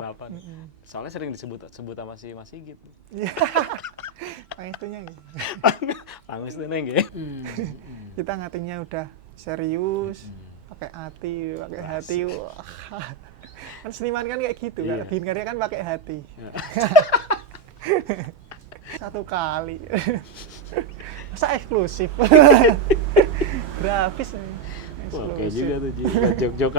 Delapan. Soalnya sering disebut sama si Mas Sigit. Iya. Pangestunya gitu. Pangestu neng ya. Kita ngatinya udah serius, pakai hati. Wah. Kan seniman kan kayak gitu, Iya. kalau bikin karya kan pakai hati. Satu kali. Masa eksklusif. Grafis nih. Oke juga tuh Ji. Jok-jok.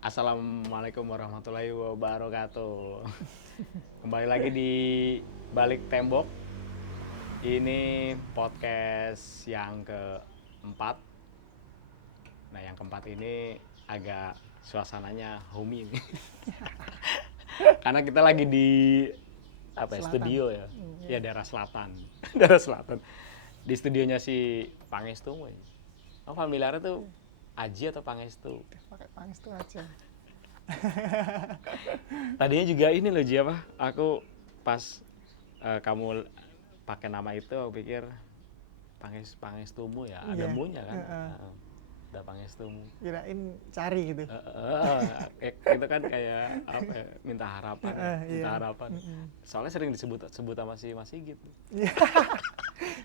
Assalamualaikum warahmatullahi wabarakatuh. Kembali lagi di Balik Tembok. Ini podcast yang keempat. Nah, yang keempat ini agak suasananya homey nih. Karena kita lagi di studio ya. Ya daerah selatan. Daerah selatan. Di studionya si Pangestu. Oh, familiarnya tuh Aji atau Pangestu? Pakai Pangestu aja. Tadinya juga ini loh Ji, apa? Aku pas kamu pakai nama itu aku pikir Pangestumu ya, ada Iya. munya kan. Ada Pangestumu. Kirain cari gitu. Itu kan kayak apa ya, minta harapan. Minta Iya. harapan. Soalnya sering disebut sama si Mas Sigit. Iya.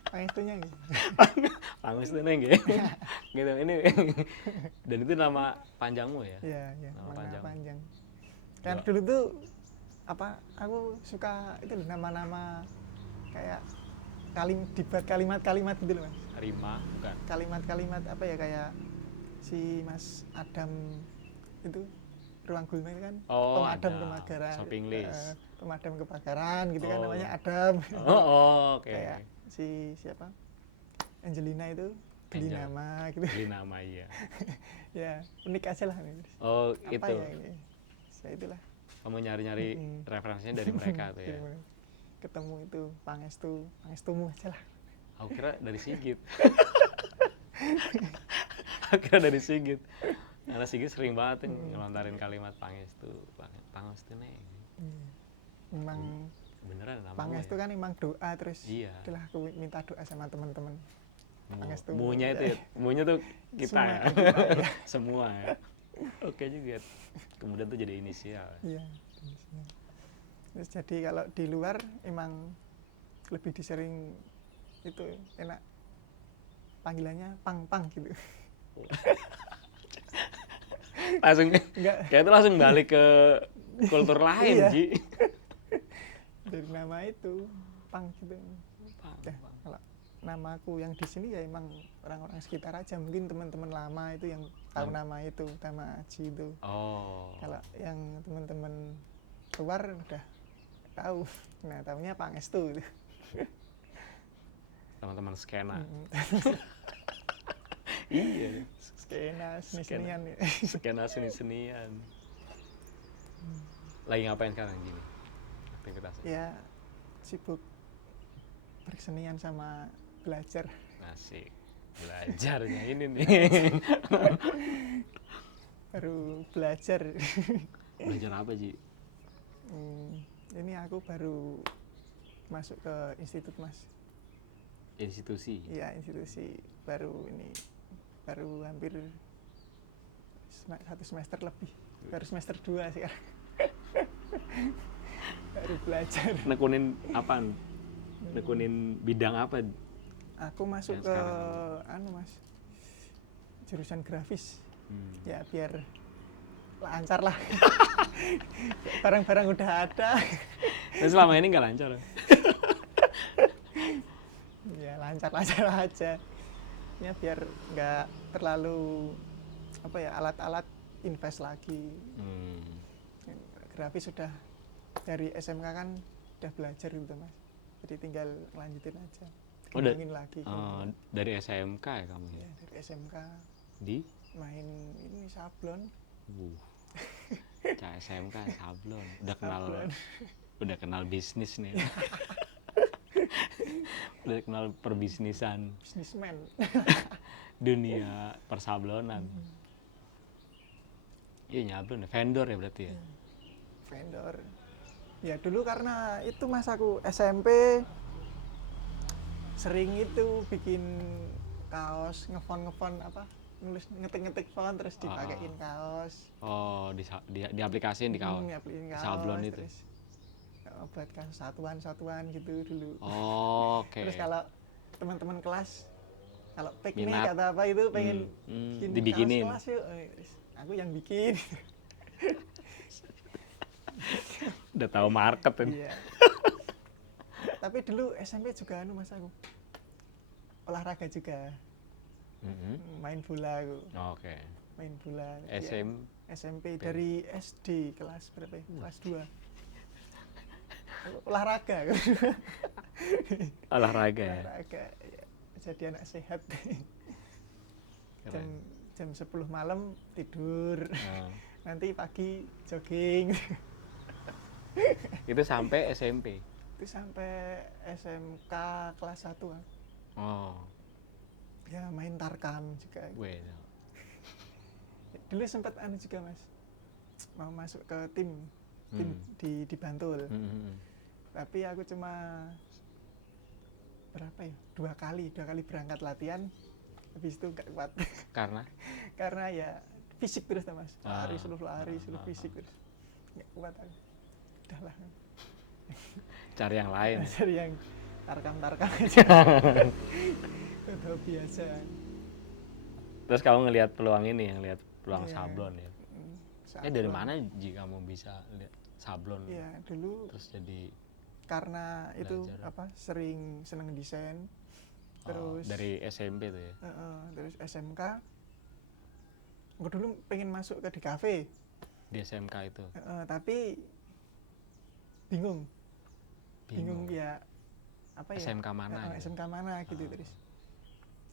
Pangestunya gitu. Pangestu neng ya. Gitu ini. Dan itu nama panjangmu ya? Iya, Nama nama panjang. Dua. Kan dulu tuh aku suka itu loh, nama-nama kayak dibuat kalimat-kalimat gitu loh, Mas. Rima bukan? Kalimat-kalimat apa ya, kayak si Mas Adam itu Ruang Gulma itu kan, pemadam ada. kebakaran. Shopping list. Pemadam kebakaran gitu kan, Oh. namanya Adam. Oke. Kayak siapa? Angelina itu beli Angel. nama gitu. Beli nama iya. Ya, unik aja lah. Oh, Apa itu. ya ini? Saya itulah. Kamu nyari-nyari referensinya dari mereka tuh ya. Ketemu itu Pangestumu aja lah. Aku kira dari Sigit. Aku kira dari Sigit. Karena Sigit sering banget tuh ngelontarin kalimat Pangestu nih. Memang Beneran nama Pangestu kan emang doa terus. Iya. Itulah aku minta doa sama teman-teman. Pangestu. Munya itu ya. Munya tuh kita Semua ya. kita, ya. Semua ya. Oke juga. Kemudian tuh jadi inisial. Iya. Terus jadi kalau di luar emang lebih disering itu enak panggilannya pang gitu. Langsung Enggak, kayak itu langsung balik ke kultur lain, Iya. Ji. dari nama itu pang gitu. Pang. Kalau namaku yang di sini ya emang orang-orang sekitar aja, mungkin teman-teman lama itu yang tahu nama itu, nama Aji itu. Oh. Kalau yang teman-teman luar udah tahu, nah tahunya Pangestu gitu. Teman-teman skena. Iya. Skena seni-senian ya. Skena seni-senian. Lagi ngapain sekarang gini? Aktivitasnya? Ya sibuk berkesenian sama belajar. Asik. Belajarnya ini nih. Baru belajar. Belajar apa, Ji? Ini aku baru masuk ke institut, Mas. Institusi. Iya, institusi baru ini. Baru hampir satu semester lebih. Baru semester 2 sekarang. Baru belajar. Nekunin apaan? Nekunin bidang apa? Aku masuk Yang ke sekarang. Mas, jurusan grafis. Ya. Ya biar lancar lah. Barang-barang udah ada. Nah, selama ini nggak lancar? Ya lancar-lancar aja. Ya biar nggak terlalu apa ya, alat-alat invest lagi. Grafis sudah dari SMK kan udah belajar gitu, Mas. Jadi tinggal lanjutin aja. Kembangin lagi. Dari SMK ya kamu? Ya, dari SMK Di? main ini sablon. SMK sablon. Udah Sablon. kenal bisnis nih. Udah kenal perbisnisan. Bisnismen. Dunia persablonan. Iya nyablon ya, vendor ya berarti ya? Vendor. Ya dulu karena itu Mas aku SMP sering itu bikin kaos, ngefont apa, nulis ngetik-ngetik font terus dipakein kaos. Oh, di aplikasiin di kaos. Nyapliin Di sablon kaos itu. terus buatkan satuan-satuan gitu dulu. Oh, oke. Terus kalau teman-teman kelas kalau piknik Minat. atau apa itu pengen bikin Dibikinin. kaos kelas yuk. Terus aku yang bikin. Udah tahu market ini. Iya. Tapi dulu SMP juga Mas aku. Olahraga juga. Main bola aku. Oke. Main bola. SMP dari SD kelas berapa ya? Kelas 2. Olahraga. Olahraga ya. Olahraga. Ya. Jadi anak sehat. Keren. Jam 10 malam tidur. Oh. Nanti pagi jogging. Itu sampai SMP. Itu sampai SMK kelas 1 kan. Oh. Ya main tarkam juga. Weh. Dulu sempat juga Mas. Mau masuk ke tim di Bantul. Tapi aku cuma berapa ya? 2 kali berangkat latihan. Habis itu enggak kuat. Karena ya fisik terus Mas. Lari selalu fisik terus. Enggak kuat aku. Udahlah. Cari yang lain. Cari yang tarkam aja. Udah biasa. Terus kamu ngelihat peluang ini, yang lihat peluang Iya. sablon ya. Sablon. Dari mana Ji kamu bisa lihat sablon? Iya, dulu Terus jadi karena itu belajar. apa sering seneng desain. Terus dari SMP tuh ya. Terus SMK. Aku dulu pengen masuk ke DKV. Di SMK itu. Tapi bingung ya apa ya SMK mana gitu? SMK mana gitu. Terus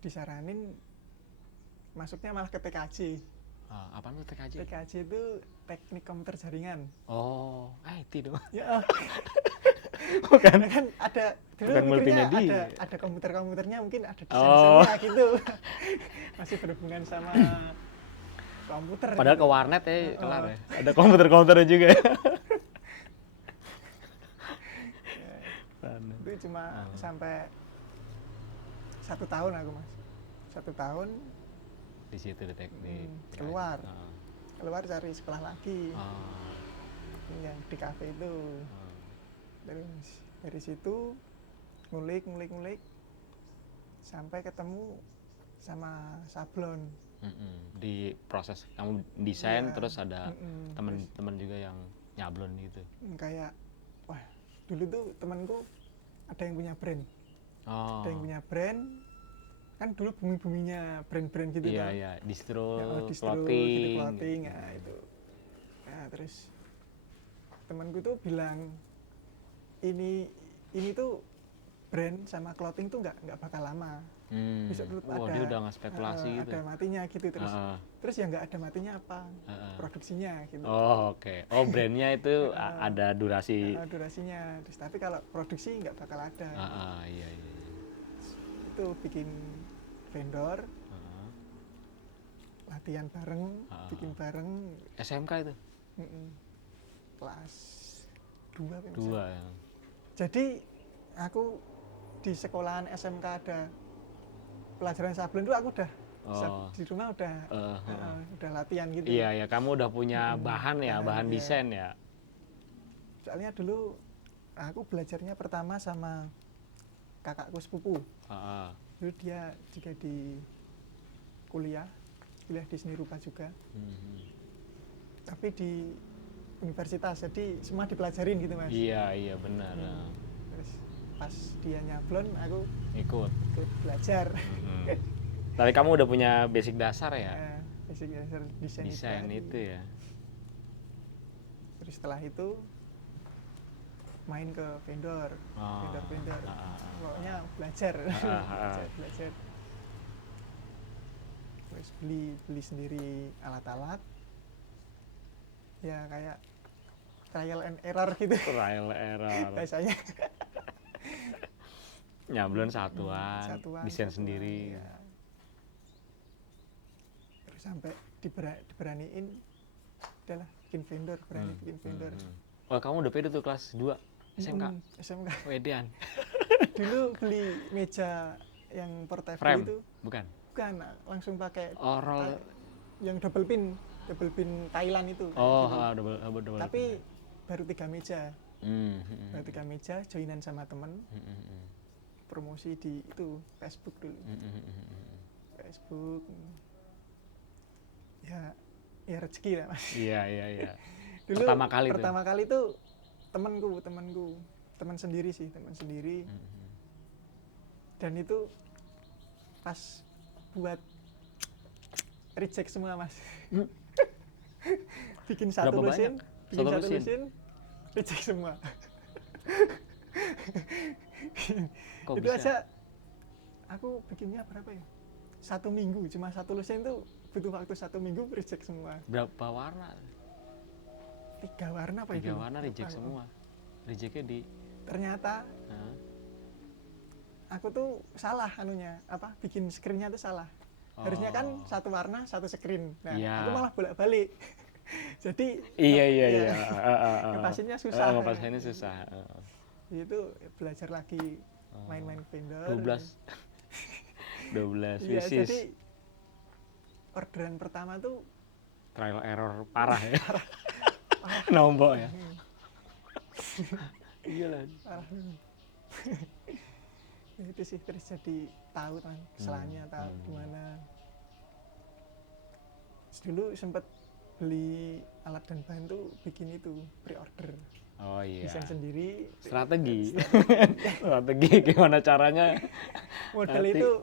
disaranin masuknya malah ke TKJ. Apaan tuh TKJ? TKJ itu teknik komputer jaringan. Oh, IT dong. Ya Bukan. kan ada dulu Bukan mikirnya multimedia. ada komputernya mungkin ada desain-desainnya gitu. Masih berhubungan sama komputer. Padahal gitu. ke warnet ya kelar ya. Ada komputernya juga ya. Itu cuma sampai 1 tahun aku Mas. 1 tahun Di situ keluar cari sekolah lagi yang di kafe itu. Terus dari situ ngulik sampai ketemu sama sablon. Di proses kamu desain Iya. terus ada teman-teman juga yang nyablon gitu. Kayak wah dulu tuh temanku ada yang punya brand. Ada yang punya brand. Kan dulu bumi-buminya brand-brand gitu Iya, kan. iya, distro, Distro clothing. gitu, nah itu. Nah, terus temanku tuh bilang ini tuh brand sama clothing tuh nggak bakal lama. Besok tuh Dia udah nggak spekulasi gitu. Ada matinya gitu terus ya nggak ada matinya apa produksinya gitu. Oh, oke. Oh, brandnya itu ada durasi. Durasinya. Terus tapi kalau produksi nggak bakal ada. Iya. Itu bikin vendor, latihan bareng, bikin bareng. SMK itu? Kelas 2 ya. Jadi aku di sekolahan SMK ada pelajaran sablon itu aku udah di rumah udah latihan gitu. Iya, kamu udah punya bahan ya, bahan desain ya. Soalnya dulu aku belajarnya pertama sama kakakku sepupu. Dulu dia juga di kuliah di seni rupa juga. Tapi di universitas, jadi semua dipelajarin gitu Mas. Iya benar. Terus pas dia nyablon, aku ikut belajar. Tapi kamu udah punya basic dasar ya? Basic dasar desain itu ya. Terus setelah itu main ke vendor. Pokoknya belajar. belajar. Terus beli sendiri alat-alat. Ya kayak trial and error gitu. Trial error. Biasanya. Nyablon satuan desain sendiri. Ya. Terus sampai diberaniin, udahlah bikin vendor, bikin vendor. Oh, kamu udah pede tuh kelas 2 SMK. SMK. Wedean. Dulu beli meja yang portable Frame. itu Bukan. bukan, langsung pakai Oh, roll. yang double pin Thailand itu kayak Oh, gitu. double. Tapi baru 3 meja. Hmm. Baru 3 meja, joinan sama temen, promosi di itu Facebook dulu. Facebook. Ya rezeki lah Mas. Iya. Dulu Pertama kali tuh temanku, teman sendiri. Dan itu pas buat reject semua Mas. bikin satu Berapa lusin, banyak? Satu lusin? reject semua. Kok Itu bisa? aja aku bikinnya berapa ya? 1 minggu, cuma 1 lusin tuh butuh waktu 1 minggu reject semua. Berapa warna? 3 warna apa 3 itu? warna reject semua. Rejectnya di Ternyata aku tuh salah bikin screennya tuh salah. Harusnya kan 1 warna 1 screen. Nah, aku malah bolak-balik. Jadi iya. ngetasinnya susah. Ngetasinnya susah. Itu belajar lagi main-main vendor. 12 Iya, pieces. jadi orderan pertama tuh Trial error parah ya. Nombok ya. Iya lah. parah. Itu sih terus jadi tahu kan kesalahannya, tahu gimana. Terus dulu sempet beli alat dan bahan tuh bikin itu pre-order. Oh iya. Desain sendiri. Strategi gimana caranya? Modal itu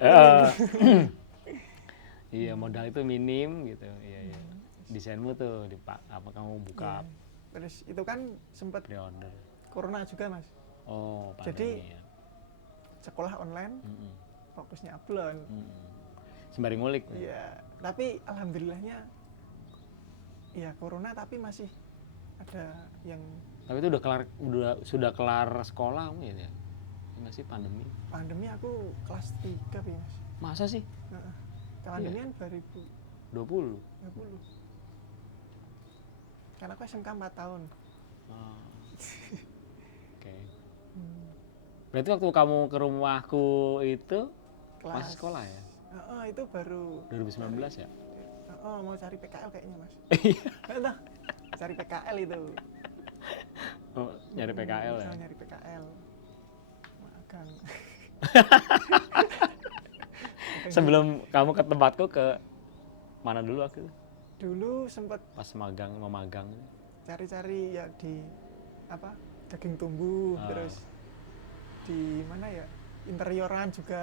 iya, modal itu minim gitu. Iya. Desainmu tuh kamu buka terus itu kan sempet pre-order. corona juga Mas. Oh, pandemi. Jadi ya. sekolah online, fokusnya upload. Sembari ngulik. Iya, tapi alhamdulillahnya ya corona tapi masih ada yang Tapi itu sudah kelar sekolah kamu ya? Masih pandemi. Pandemi aku kelas 3 ya Mas. Masa sih? Heeh. Pandemi kan 2020. 20. Karena aku SMK 4 tahun. Oke. Berarti waktu kamu ke rumahku itu Kelas masih sekolah ya? Itu baru 2019 ya? Mau cari PKL kayaknya Mas. Entah. Cari PKL itu. Oh, nyari PKL ya? Nyari PKL. Magang. Sebelum kamu ke tempatku, ke mana dulu aku? Dulu sempat Pas mau magang. Cari-cari ya di daging tumbuh, terus di mana ya interioran juga,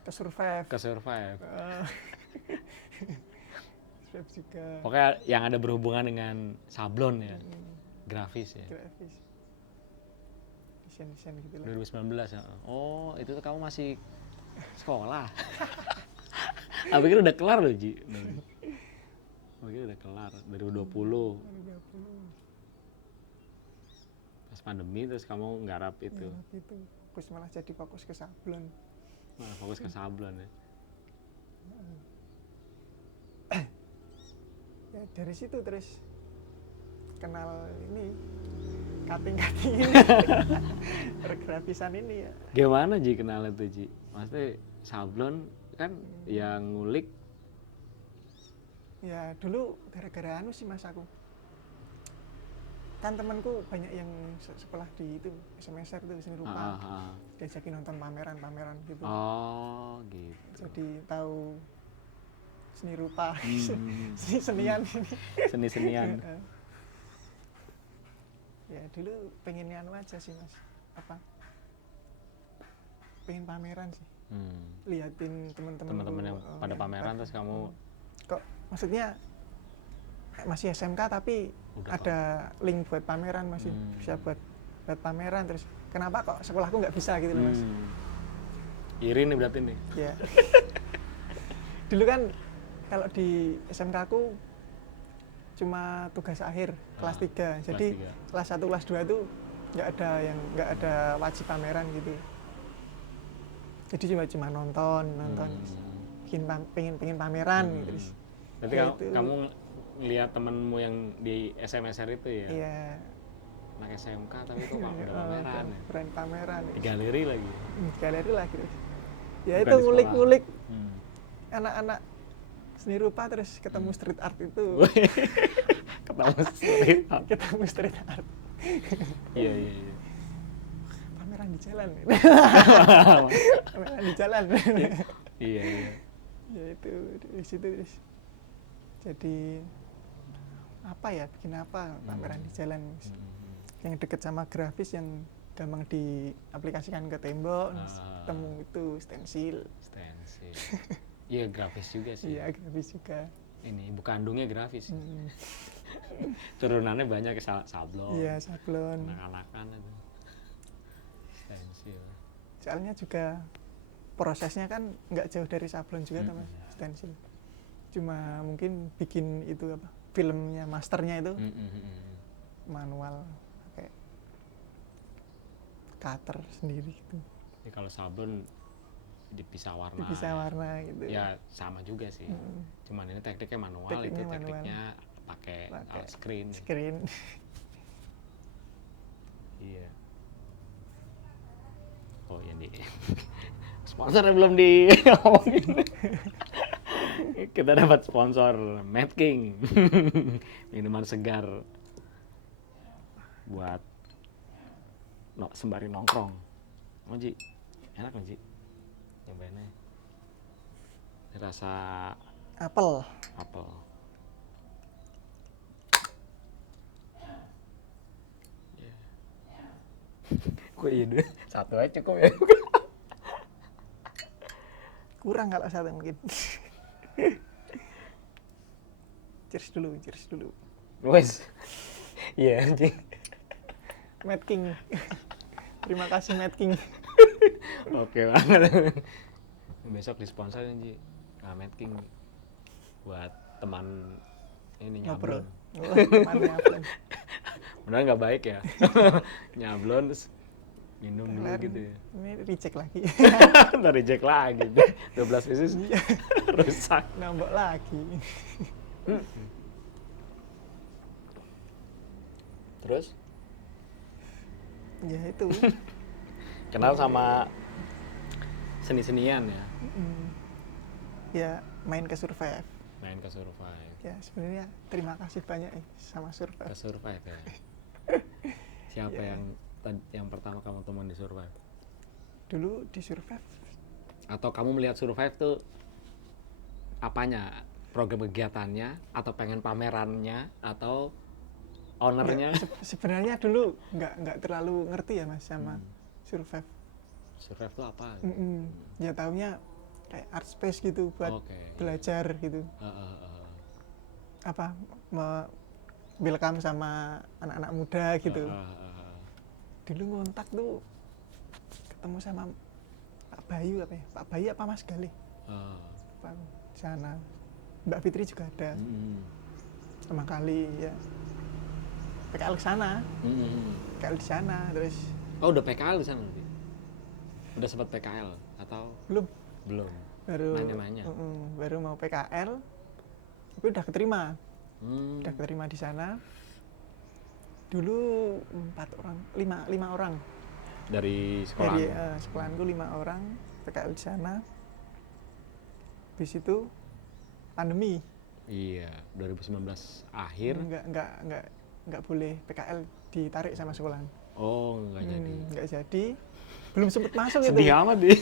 ke survive. Survive juga. Pokoknya yang ada berhubungan dengan sablon ya, grafis ya. Grafis. Desain gitu lah. 2019 ya. Oh, itu tuh kamu masih sekolah. Aku pikir udah kelar loh, Ji. Aku pikir udah kelar 2020. Pas pandemi terus kamu nggarap itu. Terus malah jadi fokus ke sablon. Malah fokus ke sablon ya. Ya dari situ terus kenal ini cutting ini. Pergrafisan ini ya. Gimana Ji kenal itu, Ji? Maksudnya sablon kan yang ngulik. Ya dulu gara-gara sih Mas aku. Kan temanku banyak yang sekolah di itu semester itu seni rupa. Diajakin nonton pameran gitu. Oh, gitu. Jadi tahu seni rupa, senian ini. Seni-senian. Ya dulu pengennya aja sih Mas. Pengen pameran sih. Liatin teman-teman yang pada pameran terus kamu kok maksudnya masih SMK tapi ada link buat pameran, masih bisa buat pameran, terus kenapa kok sekolahku nggak bisa gitu loh Mas. Iri nih berarti nih. Ya. Dulu kan kalau di SMK aku cuma tugas akhir kelas 3. Jadi kelas 1 kelas 2 itu nggak ada wajib pameran gitu. Jadi cuma nonton pengen pameran gitu. Berarti kamu lihat temenmu yang di SMSR itu ya, Iya. anak SMK tapi kok udah pameran ya, Brand pameran. di galeri lagi. Galeri lagi. Ya Bukan itu di sekolah. ngulik-ngulik Hmm. anak-anak seni rupa terus ketemu street art itu. Ketemu street art. Ketemu street art. Iya. Pameran di jalan. Pameran di jalan. Iya. Ya itu di situ terus. Jadi apa ya, bikin apa pameran di jalan. Yang deket sama grafis yang gampang diaplikasikan ke tembok, ketemu itu stensil. Iya, grafis juga sih. Iya, grafis juga. Ini ibu kandungnya grafis. Turunannya banyak, sablon. Iya, sablon. Anak-anakan itu. Stensil. Soalnya juga prosesnya kan nggak jauh dari sablon juga sama stensil. Cuma mungkin bikin itu apa? Filmnya, masternya itu manual pakai cutter sendiri gitu. Ya, kalau sablon dipisah warna. Dipisah warna gitu. Ya sama juga sih. Cuman ini tekniknya manual, tekniknya pakai screen. Iya. Oh ya nih. Sponsornya belum diomongin. Kita dapat sponsor Mad King. Minuman segar buat sembari nongkrong. Oh Ji, enak kan Ji? Nyobainnya. Ini rasa Apel. Kok iya deh? Satu aja cukup ya? Kurang kalau satu mungkin. Cheers dulu. Wes. Iya anjing. Mad King. Terima kasih Mad King. Oke banget. Besok disponsorin Ji. Mad King buat teman ini nyablon. Teman nyablon. Benar nggak baik ya? Nyablon terus minum dulu gitu ya. Ini reject lagi. Ntar reject lagi. 12 pieces rusak. Nambah lagi. Terus? Ya itu. Kenal sama seni-senian ya? Ya main ke Survive. Main ke Survive. Ya sebenarnya terima kasih banyak sama Survive. Ke Survive ya? Siapa yang pertama kamu temuan di Survive? Dulu di Survive. Atau kamu melihat Survive tuh apanya? Program kegiatannya? Atau pengen pamerannya? Atau ownernya? Sebenarnya dulu nggak terlalu ngerti ya Mas sama Survive. Survive itu apa? Ya taunya kayak art space gitu buat belajar gitu. Apa welcome sama anak-anak muda gitu. Dulu ngontak tuh ketemu sama Pak Bayu apa Mas Galih. Pak sana. Mbak Fitri juga ada. Sama kali ya. PKL ke sana. PKL di sana terus. Oh, udah PKL di sana nanti? Udah sempat PKL atau belum? Baru nanya-nanya. Baru mau PKL. Tapi udah keterima. Udah keterima di sana. Dulu 5 orang. Dari sekolah? Dari sekolahanku 5 orang PKL di sana. Habis itu pandemi. Iya, 2019 akhir. Enggak boleh PKL ditarik sama sekolahan. Oh, enggak jadi. Enggak jadi. Belum sempet masuk itu. Sedih amat deh.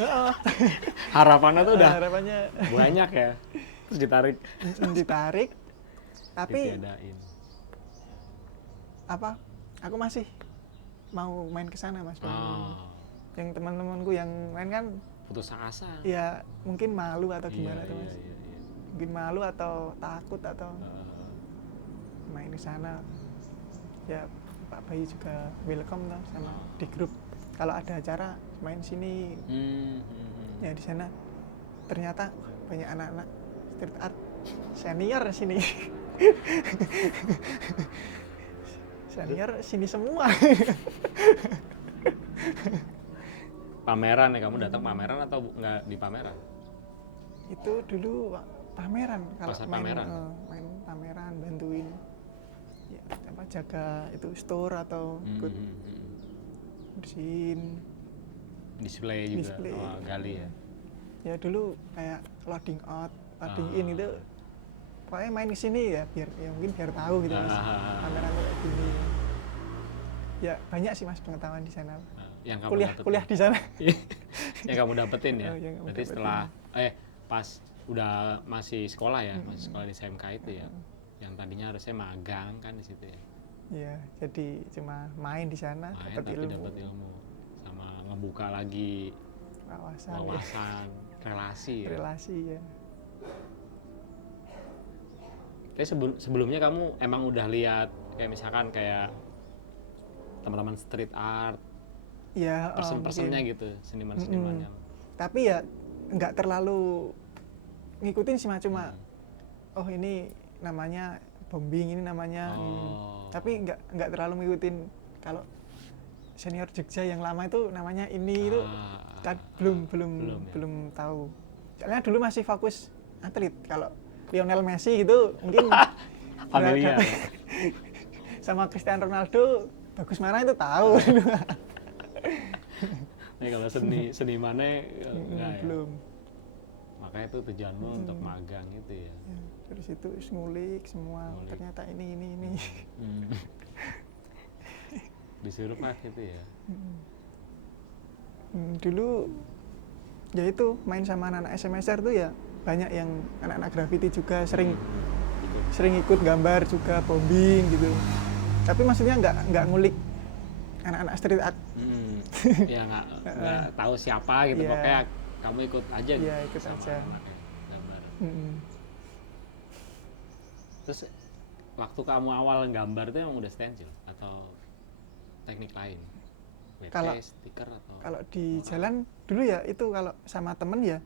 Harapannya tuh udah harapannya banyak ya. Terus ditarik. Tapi ditiadain. Apa? Aku masih mau main ke sana Mas. Yang teman-temanku yang main kan putus asa. Ya mungkin malu atau gimana tuh Mas. Iya. Mungkin malu atau takut atau main ke sana. Ya Pak Bayu juga welcome lah sama di grup. Kalau ada acara main sini. Ya di sana ternyata banyak anak-anak street art senior sini. Senior sini semua. Pameran ya, kamu datang pameran atau nggak di pameran? Itu dulu pameran kalau Pasar main pameran? main pameran, bantuin ya, apa jaga itu store atau ikut bersihin Display juga. display. Oh, gali ya. Ya dulu kayak loading out, loading in Ah. itu pokoknya main ke sini ya biar ya mungkin biar tahu gitu Mas. Pameran tuh kayak gini. Ya banyak sih Mas pengetahuan di sana. Yang kamu Kuliah dapetin. kuliah di sana. Yang kamu dapetin ya. Oh, yang kamu Berarti dapetin. setelah pas udah masih sekolah ya, masih sekolah di SMK itu ya. Yang tadinya harusnya magang kan di situ ya. Iya, jadi cuma main di sana Main dapat tapi ilmu, dapat ilmu sama ngebuka lagi wawasan, wawasan, relasi ya. relasi ya. Tapi sebelumnya kamu emang udah lihat kayak misalkan kayak teman-teman street art, Ya, person-personnya mungkin. gitu, seniman-seniman yang Tapi ya nggak terlalu ngikutin sih Mas, cuma oh ini namanya bombing, ini namanya tapi nggak terlalu ngikutin. Kalau senior Jogja yang lama itu namanya ini itu kan belum tahu. Soalnya dulu masih fokus atlet. Kalau Lionel Messi gitu mungkin familiar. sama Cristiano Ronaldo bagus mana itu tahu. Nih kalau senimannya enggak ya. Belum. Makanya itu tujuanmu untuk magang itu ya. Ya, dari situ ngulik semua. Ternyata ini. Disuruh pak gitu ya. Dulu ya itu main sama anak-anak SMSR tuh ya banyak yang anak-anak graffiti juga sering ikut gambar juga, bombing gitu. Tapi maksudnya nggak ngulik anak-anak street art. Ya nggak tahu siapa gitu, Yeah. pokoknya kamu ikut aja gitu. Iya, ikut sama aja. anaknya, gambar. Terus waktu kamu awal gambar itu emang udah stencil atau teknik lain? Kalau- stiker atau? Kalau di jalan dulu ya itu kalau sama temen ya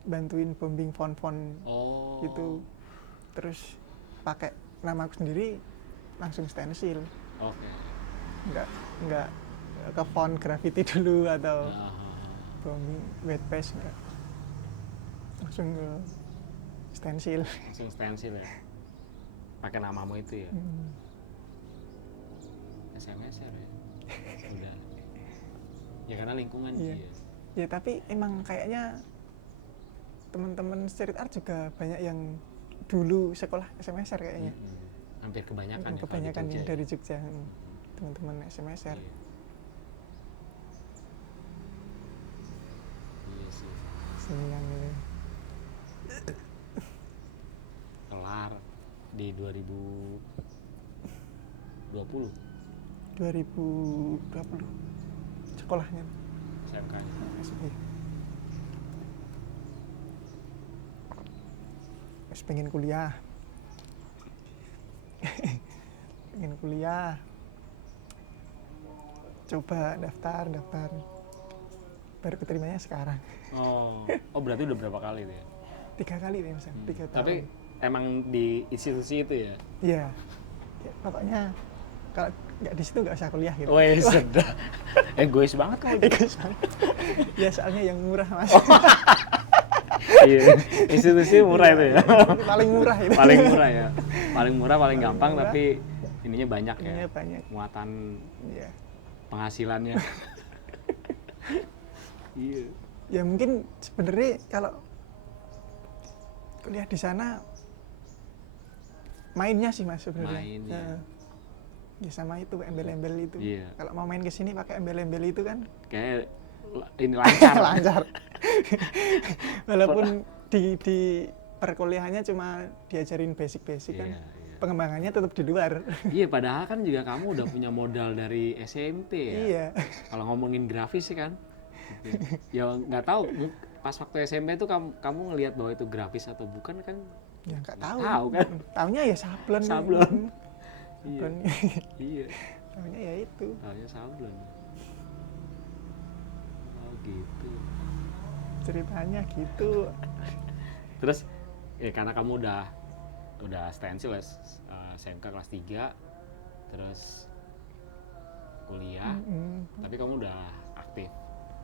bantuin bombing font-font Oh. gitu. Terus pakai nama aku sendiri langsung stencil. Oke. Nggak ke font graffiti dulu atau Ah, bombing wet paste enggak. Langsung ke stencil. langsung stencil ya. Pakai namamu itu ya. SMS ya. Udah. Ya karena lingkungan Iya. dia. Ya tapi emang kayaknya teman-teman street art juga banyak yang dulu sekolah SMSR kayaknya. Hampir kebanyakan ya. Kebanyakan kalau di yang Jogja dari ya. Jogja, teman-teman SMSR. Iya. Iya sih. Senian gitu. Kelar di 2020 2020 sekolahnya. SMK. SMK. Terus pengen kuliah. Pengen kuliah. Coba daftar. Baru keterimanya sekarang. Oh berarti udah berapa kali tuh ya? 3 kali nih Mas. 3 tahun. Tapi emang di institusi itu ya? Iya. Ya, pokoknya kalau nggak di situ nggak usah kuliah gitu. Wih sedap. Egois banget kamu. Egois banget. Ya soalnya yang murah Mas. Iya. Institusi murah itu ya. Paling murah itu. Paling murah ya. Paling murah, paling gampang murah. tapi ininya banyak ya. Ininya banyak. Muatan Iya. penghasilannya. Iya. Ya mungkin sebenarnya kalau kuliah di sana mainnya sih Mas sebenarnya. Main, ya. Ya sama itu embel-embel itu. Iya. Kalau mau main ke sini pakai embel-embel itu kan Kayak ini lancar. lancar. Walaupun di perkuliahannya cuma diajarin basic-basic kan. Iya, iya. Pengembangannya tetap di luar. Iya, padahal kan juga kamu udah punya modal dari SMP ya. Iya. Kalau ngomongin grafis sih kan. Gitu. Ya nggak tahu pas waktu SMP itu kamu ngelihat bahwa itu grafis atau bukan kan? Ya nggak tahu. Tahu kan? Taunya ya sablon. Sablon. Iya. Sablon. Iya. Taunya ya itu. Taunya sablon. Oh gitu. Ceritanya gitu. Terus ya karena kamu udah stencil ya, SMK kelas 3 terus kuliah, tapi kamu udah aktif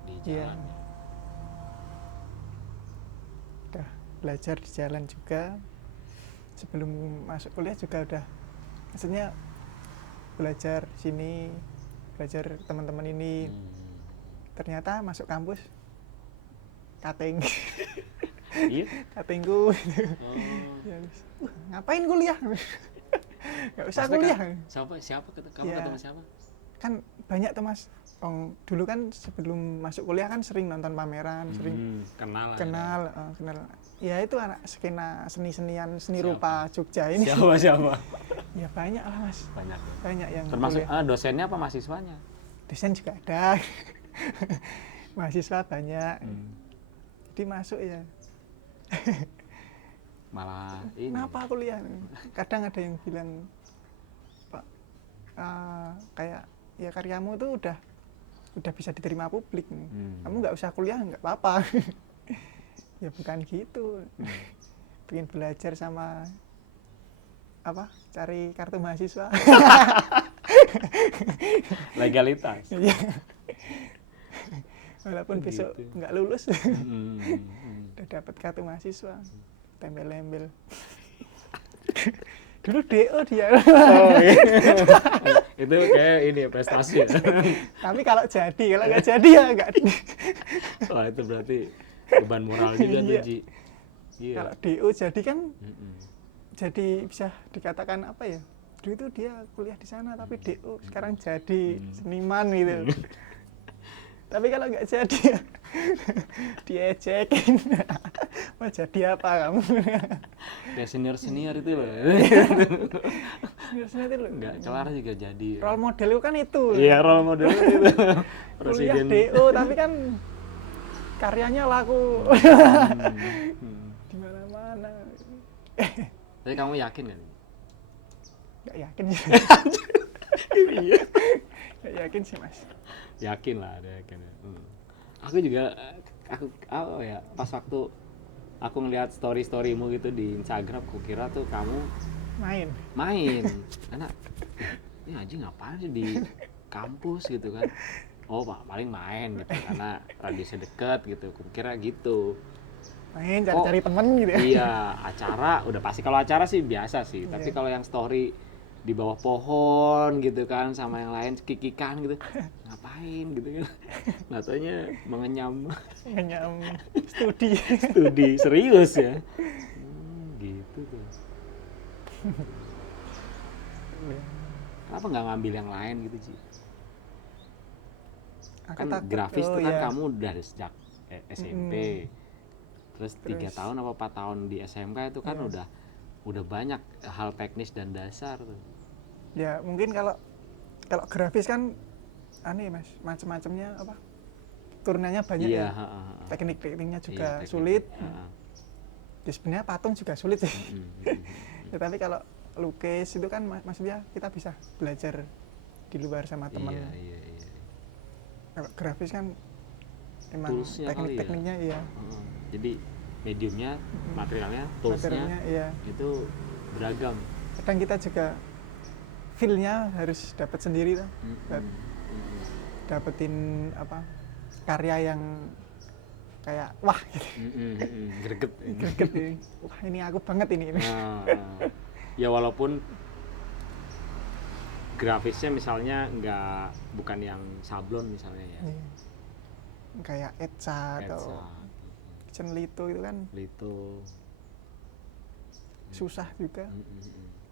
di Iya. jalan. Udah belajar di jalan juga. Sebelum masuk kuliah juga udah, maksudnya belajar sini, belajar teman-teman ini. Ternyata masuk kampus cutting. Iya. Cuttingku. Oh. Ya, ngapain kuliah? Nggak usah Maksudnya kuliah. Siapa kamu Ya. ketemu siapa? Kan banyak tuh Mas. Dulu kan sebelum masuk kuliah kan sering nonton pameran, sering Kenal lah. kenal. Ya itu anak skena seni-senian, seni Siapa? rupa Jogja ini. Siapa? Ya banyak lah Mas. Banyak. Ya? Banyak yang Termasuk kuliah. dosennya apa mahasiswanya? Dosen juga ada. Mahasiswa banyak. Jadi masuk ya. Malah ini. Kenapa kuliah? Kadang ada yang bilang, Pak, kayak ya karyamu tuh udah bisa diterima publik. Kamu nggak usah kuliah nggak apa-apa. Ya bukan gitu. Pengen belajar sama apa? Cari kartu mahasiswa. Legalitas. Iya. Walaupun Gitu. besok nggak lulus, udah dapat kartu mahasiswa, tempel-tempel. Dulu DO dia. Oh iya. Itu kayak ini ya, prestasi ya. Tapi kalau nggak jadi ya nggak. Wah itu berarti beban moral juga tuh Iya. Ji. Iya. Kalau DO jadi kan, jadi bisa dikatakan apa ya? Dulu itu dia kuliah di sana tapi DO sekarang jadi seniman gitu. Tapi kalau nggak jadi ya diecekin. Mau jadi apa kamu? Kayak senior itu loh. Senior itu loh. Nggak kelar juga jadi. Role model itu kan itu. Iya role model itu. Kuliah Presiden. DO tapi kan karyanya laku di mana-mana. Tapi kamu yakin kan? Nggak yakin sih. Iya. Nggak yakin sih Mas. Yakin lah, ada yakin. Aku juga, ya pas waktu aku ngeliat story-storymu gitu di Instagram, aku kira tuh kamu main. Karena ini Aji ngapain sih di kampus gitu kan? Oh pak, paling main gitu karena radiusnya deket gitu. Aku kira gitu. Main cari-cari temen gitu ya. Iya, acara udah pasti. Kalau acara sih biasa sih. Tapi kalau yang story di bawah pohon gitu kan sama yang lain kikikan gitu, ngapain gitu kan? Katanya mengenyam studi serius ya. Gitu tuh. Kenapa nggak ngambil yang lain gitu Ci? Kan grafis tuh kan kamu dari sejak SMP. Terus 3 tahun apa 4 tahun di SMK itu kan udah banyak hal teknis dan dasar tuh. Ya mungkin kalau grafis kan aneh Mas, macam-macamnya apa? Turunannya banyak Iya, ya. Teknik-tekniknya juga sulit. Ya sebenarnya patung juga sulit sih. Ya, tapi kalau lukis itu kan maksudnya kita bisa belajar di luar sama teman. Iya. Kalau grafis kan emang Toolsnya teknik-tekniknya kali ya. iya. Jadi mediumnya, materialnya, toolsnya iya. itu beragam. Kadang kita juga feel-nya harus dapat sendiri tuh. Dapetin apa karya yang kayak wah gitu. Greget. Greget ini. Wah ini aku banget ini. Ya walaupun grafisnya misalnya bukan yang sablon misalnya ya. Kayak Etsa atau Cenlito itu kan Lito susah juga.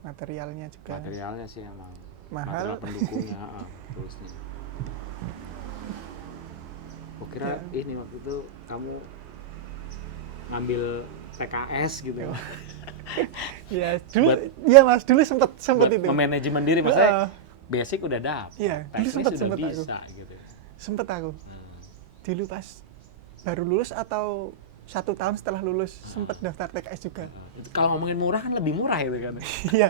Materialnya juga materialnya sih emang mahal. material pendukungnya terusnya. Kira ini waktu itu kamu ngambil PKS gitu ya? Ya dulu, ya Mas dulu sempat itu. Manajemen diri maksudnya basic udah dapet, iya, teknis sempet bisa aku. gitu. Sempet aku. Dulu pas baru lulus atau 1 tahun setelah lulus sempet daftar TKS juga. Kalau ngomongin murah kan lebih murah itu kan. Iya.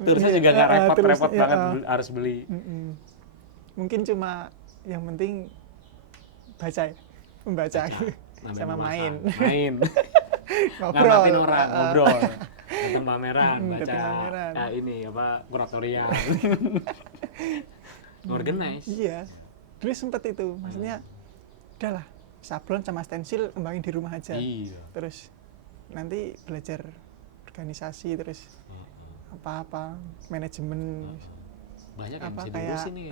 Terusnya juga nggak repot-repot banget harus beli. Mungkin cuma yang penting membaca sama main. Ngamatin orang, ngobrol. Datang pameran, baca ini apa kuratorial. Organize. Iya. Dulu sempet itu, maksudnya udahlah sablon sama stensil kembangin di rumah aja. Iya. Terus nanti belajar organisasi terus apa manajemen banyak yang apa bisa kayak diurusin nih.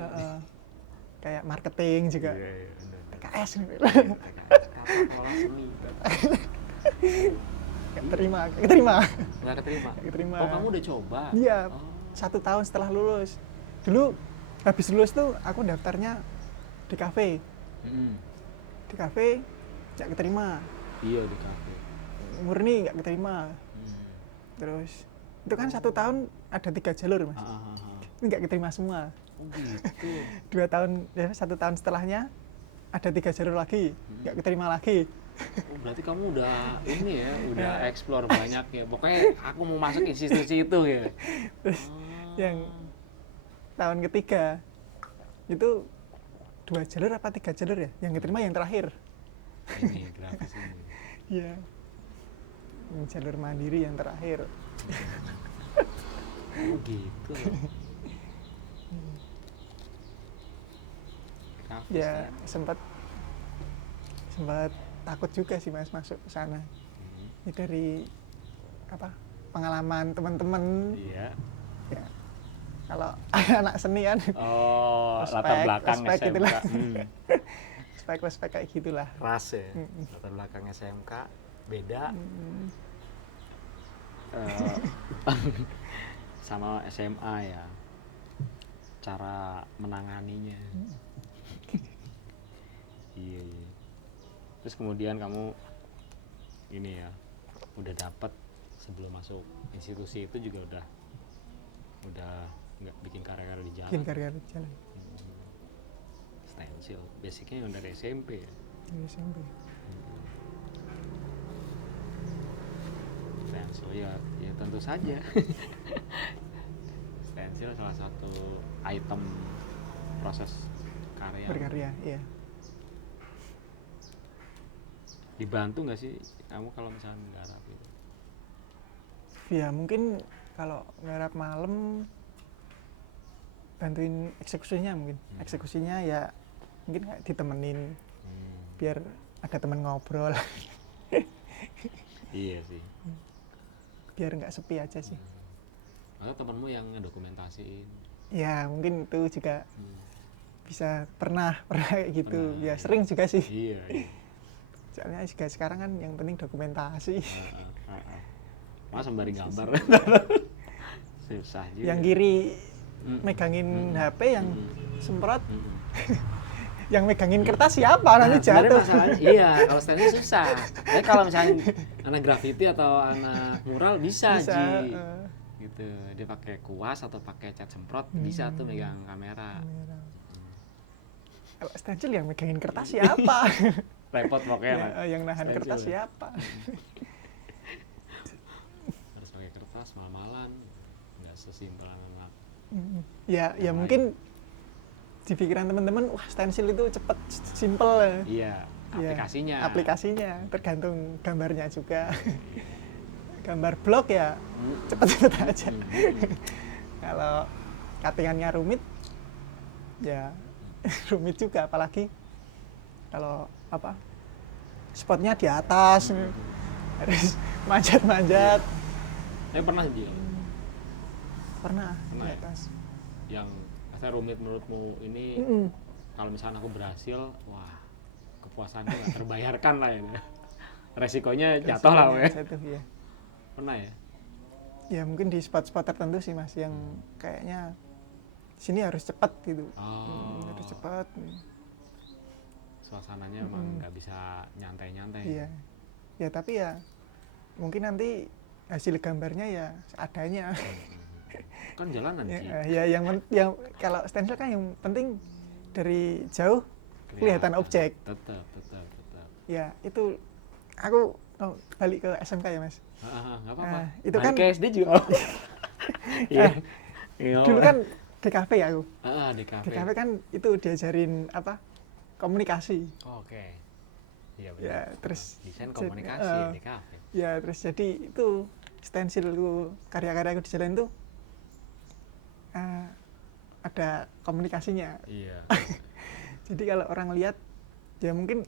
Kayak marketing juga. Iya, PKS nih. Tata seni. Nggak keterima. Nggak keterima. Oh, kamu udah coba? Iya, 1 tahun setelah lulus. Dulu habis lulus tuh aku daftarnya di kafe. Di kafe nggak keterima. Iya, di kafe. Murni nggak keterima. Terus itu kan 1 tahun ada 3 jalur mas. Nggak keterima semua. Oh gitu. 2 tahun, ya 1 tahun setelahnya ada 3 jalur lagi, nggak keterima lagi. Oh, berarti kamu udah ini ya, udah explore banyak ya. Pokoknya aku mau masuk institusi itu ya. Terus yang tahun ketiga itu 2 jalur apa 3 jalur ya? Yang keterima yang terakhir. Ini grafis ini. Iya. Yang jalur mandiri yang terakhir. Oh gitu. Grafis Ya sempat takut juga sih mas masuk ke sana. Ya, dari apa pengalaman teman-teman. Iya. Ya, kalau anak seni kan. Latar belakang SMK. Spek kayak gitulah. Ras ya. Latar belakang SMK beda. Sama SMA ya. Cara menanganinya. Iya. Terus kemudian kamu ini ya udah dapet sebelum masuk institusi itu juga udah nggak bikin karya-karya di jalan. Bikin karya di jalan. Stensil, basicnya yang dari SMP ya. Dari SMP. Stensil ya tentu saja. Stensil salah satu item proses karya. Berkarya, iya. Dibantu nggak sih kamu kalau misalnya nggarap gitu? Ya mungkin kalau nggarap malam bantuin eksekusinya mungkin. Eksekusinya ya mungkin kayak ditemenin biar ada teman ngobrol. Iya sih. Biar nggak sepi aja sih. Atau temanmu yang ngedokumentasiin? Ya mungkin itu juga bisa pernah kayak gitu. Ya sering juga sih. Iya. Soalnya juga sekarang kan yang penting dokumentasi. Masa sembari gambar. Susah juga. Yang kiri megangin HP, yang semprot. Yang megangin kertas siapa? Nanti jatuh. Iya, kalau stensil susah. Tapi kalau misalnya anak graffiti atau anak mural bisa. Ji. Gitu. Dia pakai kuas atau pakai cat semprot bisa tuh megang kamera. Kalau stensil yang megangin kertas siapa? Repot pokoknya. Ya, yang nahan kertas siapa? Harus pakai kertas malam-malam, nggak sesimpel anak. Ya mungkin di pikiran teman-teman, wah stensil itu cepet, simple. Iya, aplikasinya. Ya, aplikasinya, tergantung gambarnya juga. Gambar blog ya cepet-cepet aja. Kalau cuttingannya rumit, ya rumit juga, apalagi kalau apa spotnya di atas harus manjat-manjat. Tapi pernah sih Pernah di atas yang saya rumit menurutmu ini. Kalau misalnya aku berhasil, wah kepuasannya nggak terbayarkan lah ya. Resikonya jatuh lah ya. Ya. Pernah ya? Ya mungkin di spot-spot tertentu sih mas, yang kayaknya sini harus cepat gitu. Harus cepat. Suasananya emang nggak bisa nyantai-nyantai. Iya. Ya tapi ya mungkin nanti hasil gambarnya ya seadanya. Kan jalanan sih. Ya yang kalau stensil kan yang penting dari jauh kelihatan objek. Tetap. Ya itu aku balik ke SMK ya mas. Nggak apa-apa. Itu kan ke SD juga. Iya. Dulu kan di kafe ya aku. Di kafe. Di kafe kan itu diajarin apa? Komunikasi. Oke. Iya benar. Ya terus desain komunikasi di kafe. Ya terus jadi itu stensilku, karya-karyaku di jalan itu ada komunikasinya. Iya. Jadi kalau orang lihat ya mungkin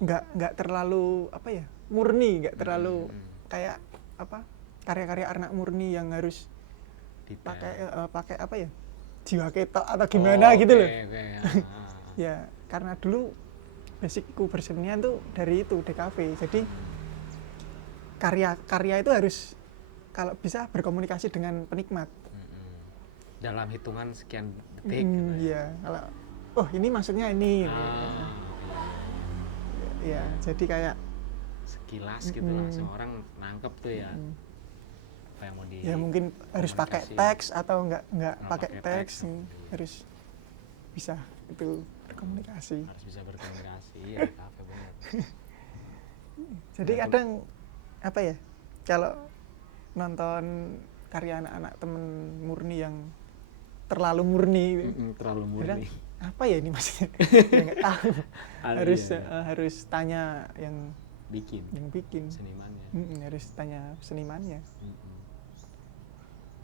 nggak terlalu apa ya, murni, nggak terlalu kayak apa karya-karya anak murni yang harus pakai apa ya, jiwa ketok atau gimana gitu loh. Ya karena dulu basicku bersenian tuh dari itu DKV, jadi karya itu harus kalau bisa berkomunikasi dengan penikmat dalam hitungan sekian detik. Iya, kalau oh ini maksudnya ini. Ya, jadi kayak sekilas gitu langsung orang nangkep tuh ya. Apa yang mau di. Ya mungkin harus pakai teks atau nggak pakai teks, harus bisa itu berkomunikasi. Harus bisa berkomunikasi, ya kafe benar. Jadi kadang apa ya, kalau nonton karya anak-anak temen murni yang terlalu murni, terlalu murni. Apa ya ini maksudnya? Ya nggak tahu. Harus tanya yang bikin senimannya. Harus tanya senimannya.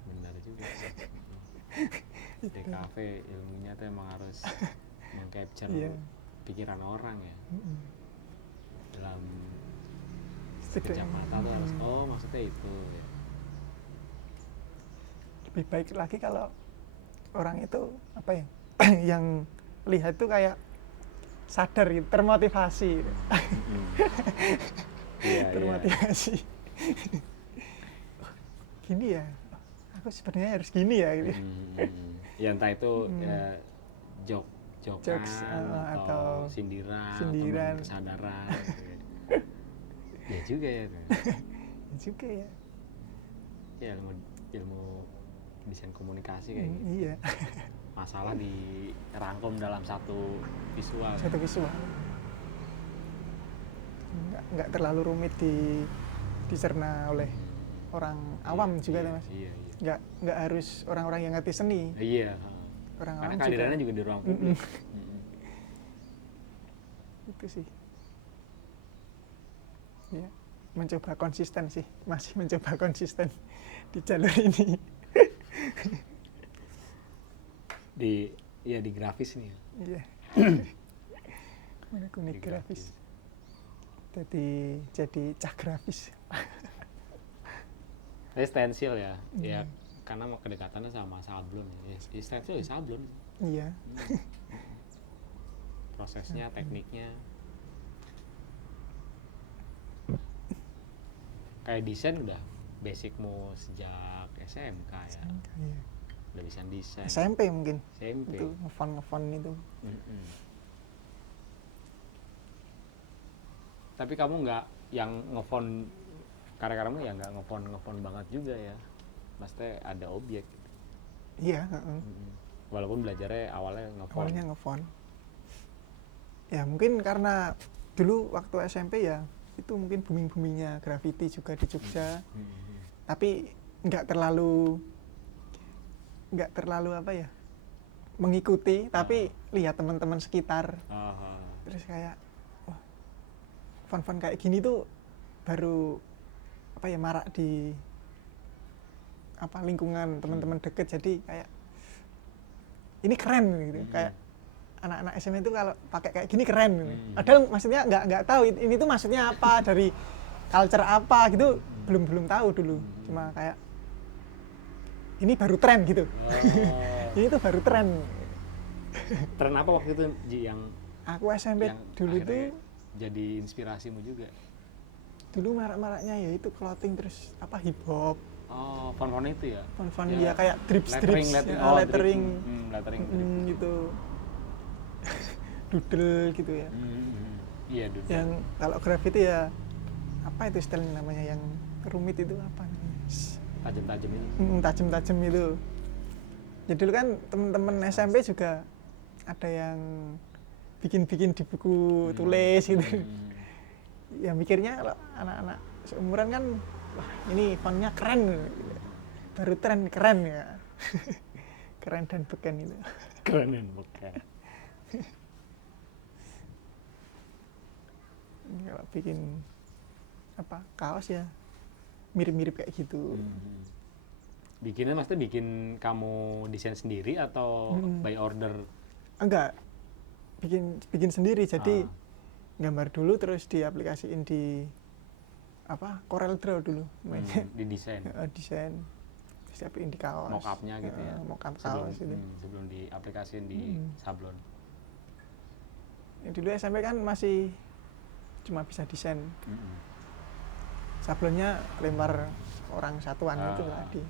Benar juga. Di kafe ilmunya tuh emang harus meng-capture pikiran orang ya. Dalam sekejap mata tuh harus maksudnya itu ya. Lebih baik lagi kalau orang itu apa ya yang lihat tuh kayak sadar gitu, termotivasi gitu. Termotivasi. Gini ya, aku sebenarnya harus gini ya gitu. Ya entah itu jokan atau sindiran atau kesadaran gitu. Ya juga ya. Juga ya. Ya ilmu desain komunikasi kayak gitu. Iya. Masalah dirangkum dalam satu visual. Nggak terlalu rumit dicerna oleh orang awam juga Mas. Iya. Nggak harus orang-orang yang ngerti seni. Iya. Orang karena awam kehadirannya juga di ruang publik. Itu sih. Ya, mencoba konsisten sih, masih mencoba konsisten di jalur ini. di grafis nih. Iya. Kunik grafis. Jadi cah grafis. Stensil ya. Ya karena mau kedekatannya sama sablon ya. Stensil ya sablon. Iya. Prosesnya, tekniknya. Kayak desain udah basicmu sejak SMK ya. Iya. Udah bisa desain. SMP mungkin. SMP. Itu ngefont itu. Tapi kamu nggak yang ngefont karya-karyamu ya nggak ngefont banget juga ya. Maksudnya ada objek. Iya. Walaupun belajarnya awalnya ngefont. Ya mungkin karena dulu waktu SMP ya itu mungkin booming-boomingnya graffiti juga di Jogja. Tapi nggak terlalu apa ya mengikuti, tapi lihat teman-teman sekitar. Terus kayak wah, font-font kayak gini tuh baru apa ya marak di apa lingkungan teman-teman deket, jadi kayak ini keren gitu. Kayak anak-anak SMA itu kalau pakai kayak gini keren gitu. Padahal maksudnya nggak tahu ini tuh maksudnya apa, dari culture apa gitu, belum tahu dulu. Cuma kayak ini baru tren gitu. Ini tuh baru tren. Tren apa waktu itu Ji yang aku SMP yang dulu tuh jadi inspirasimu juga? Dulu marak-maraknya ya itu clothing, terus apa hip hop. Oh, font-font itu ya? Font-font ya kayak strips, lettering gitu. Doodle gitu ya. Iya, doodle. Yang kalau graffiti ya apa itu istilahnya namanya yang rumit itu apa namanya? Tajam-tajam ini. Tajam-tajam itu. Jadi dulu kan teman-teman SMP juga ada yang bikin-bikin di buku tulis gitu. Ya mikirnya kalau anak-anak seumuran kan, wah ini fontnya keren, baru tren keren ya. Keren dan beken itu. Keren dan beken. Kalau bikin apa kaos ya mirip-mirip kayak gitu. Bikinnya maksudnya bikin kamu desain sendiri atau by order? Enggak, bikin sendiri. Jadi gambar dulu terus diaplikasiin di Corel Draw dulu mainnya. Di desain. Desain siapin di kaos. Mock-up-nya gitu ya. Mock-up kaos itu. Sebelum diaplikasiin di sablon. Dulu SMP kan masih cuma bisa desain. Sablonnya lempar orang satuan itu tadi.